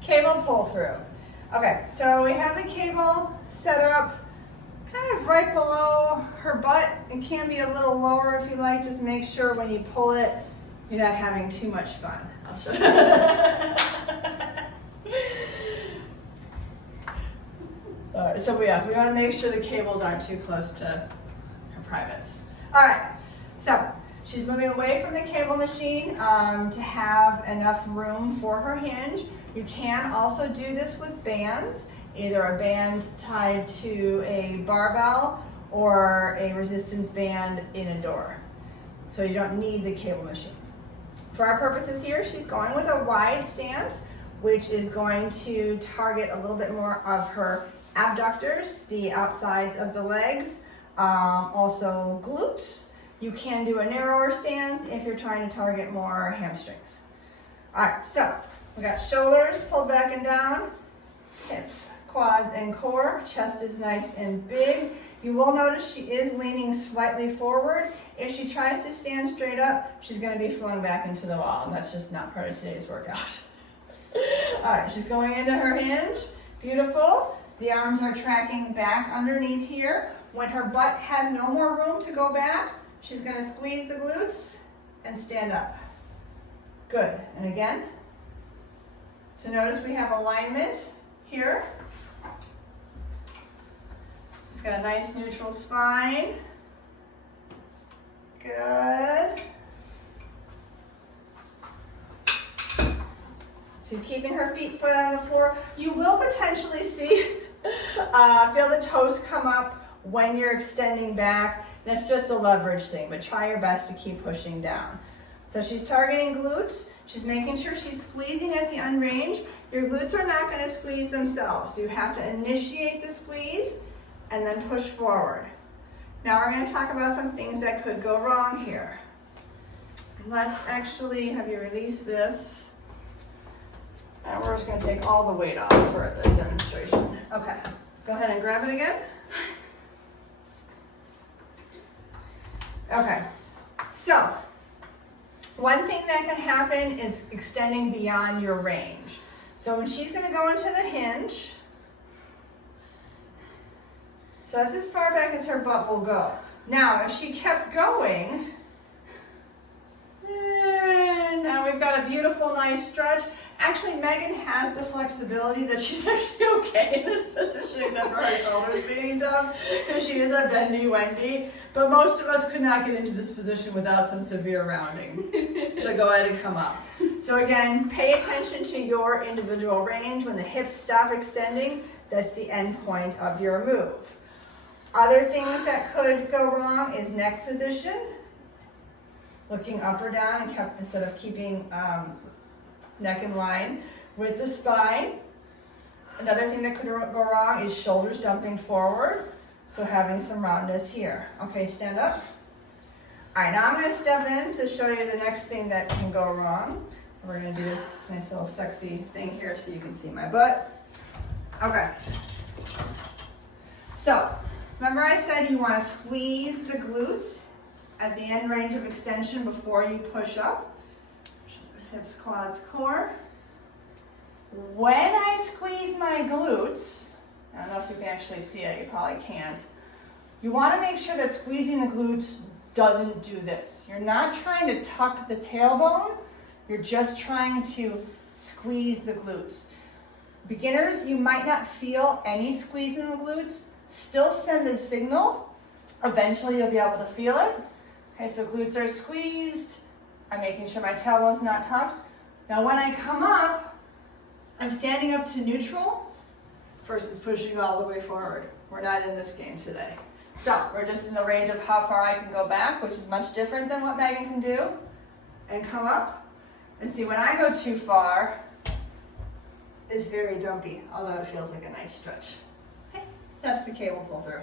Cable pull through. Okay, so we have the cable set up kind of right below her butt. It can be a little lower if you like. Just make sure when you pull it, you're not having too much fun. I'll show you. All right, so we want to make sure the cables aren't too close to her privates. All right, so she's moving away from the cable machine to have enough room for her hinge. You can also do this with bands, either a band tied to a barbell or a resistance band in a door. So you don't need the cable machine. For our purposes here, she's going with a wide stance, which is going to target a little bit more of her abductors, the outsides of the legs, also glutes. You can do a narrower stance if you're trying to target more hamstrings. All right, so we got shoulders pulled back and down, hips, quads, and core. Chest is nice and big. You will notice she is leaning slightly forward. If she tries to stand straight up, she's going to be flung back into the wall, and that's just not part of today's workout. All right, she's going into her hinge. Beautiful. The arms are tracking back underneath here. When her butt has no more room to go back, she's going to squeeze the glutes and stand up. Good. And again. So notice we have alignment here. She's got a nice neutral spine. Good. She's keeping her feet flat on the floor. You will potentially see, feel the toes come up when you're extending back. That's just a leverage thing, but try your best to keep pushing down. So she's targeting glutes. She's making sure she's squeezing at the unrange. Your glutes are not going to squeeze themselves, so you have to initiate the squeeze and then push forward. Now we're going to talk about some things that could go wrong here. Let's actually have you release this. And we're just going to take all the weight off for the demonstration. Okay, go ahead and grab it again. Okay, so one thing that can happen is extending beyond your range. So when she's going to go into the hinge, so that's as far back as her butt will go. Now, if she kept going, now we've got a beautiful, nice stretch. Actually, Megan has the flexibility that she's actually okay in this position, except for her shoulders being tough, because she is a bendy Wendy. But most of us could not get into this position without some severe rounding. So go ahead and come up. So again, pay attention to your individual range. When the hips stop extending, that's the end point of your move. Other things that could go wrong is neck position. Looking up or down and instead of keeping neck in line with the spine. Another thing that could go wrong is shoulders dumping forward. So having some roundness here. Okay, stand up. All right, now I'm going to step in to show you the next thing that can go wrong. We're going to do this nice little sexy thing here so you can see my butt. Okay. So, remember I said you want to squeeze the glutes at the end range of extension before you push up. Shoulders, hips, quads, core. When I squeeze my glutes, I don't know if you can actually see it, you probably can't. You want to make sure that squeezing the glutes doesn't do this. You're not trying to tuck the tailbone, you're just trying to squeeze the glutes. Beginners, you might not feel any squeeze in the glutes. Still send a signal. Eventually you'll be able to feel it. Okay, so glutes are squeezed. I'm making sure my tailbone's not tucked. Now when I come up, I'm standing up to neutral versus pushing all the way forward. We're not in this game today. So we're just in the range of how far I can go back, which is much different than what Megan can do. And come up. And see, when I go too far, it's very dumpy, although it feels like a nice stretch. Okay, that's the cable pull through.